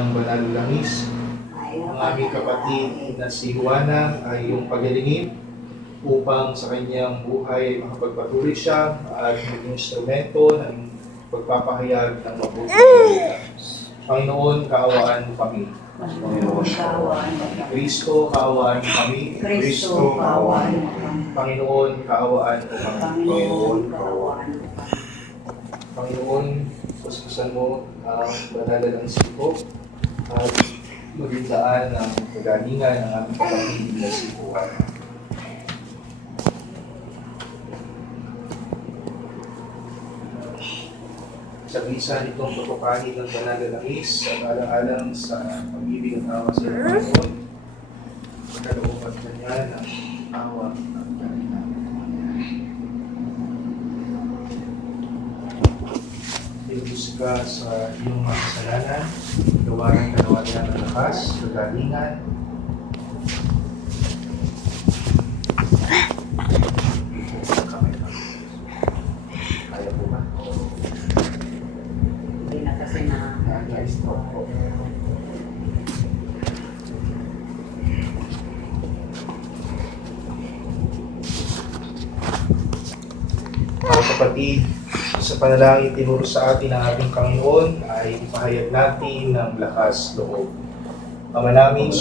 ng banal langis. Ang aming kapatid na si Juana ay iyong pagalingin upang sa kanyang buhay makapagpatuloy siya at maging instrumento ng pagpapahayag ng mabuting balita. Panginoon, kaawaan mo kami. Panginoon, kaawaan mo kami. Kristo, kaawaan mo kami. Kristo, kaawaan mo kami. Panginoon, kaawaan mo kami. Panginoon, kaawaan mo kami. Panginoon, puspusan mo ang banal ng siko at maging daan ng kagalingan ng aming kapatid na si Juana. Sa bisa nitong pagpapahin ng banal na langis at alang-alang sa pag-ibig at awa sa Panginoon, pagkalooban kanya ng awa at kagalingan. Ilubos ka sa iyong mga kasalanan, gawa ng kanawagan ng lakas, kagalingan, kaya po ba? Hindi na kasi na Mga kapatid, sa panalangin tinuro sa atin ng ating Panginoon ay ipahayag natin ng lakas loob. Ama namin,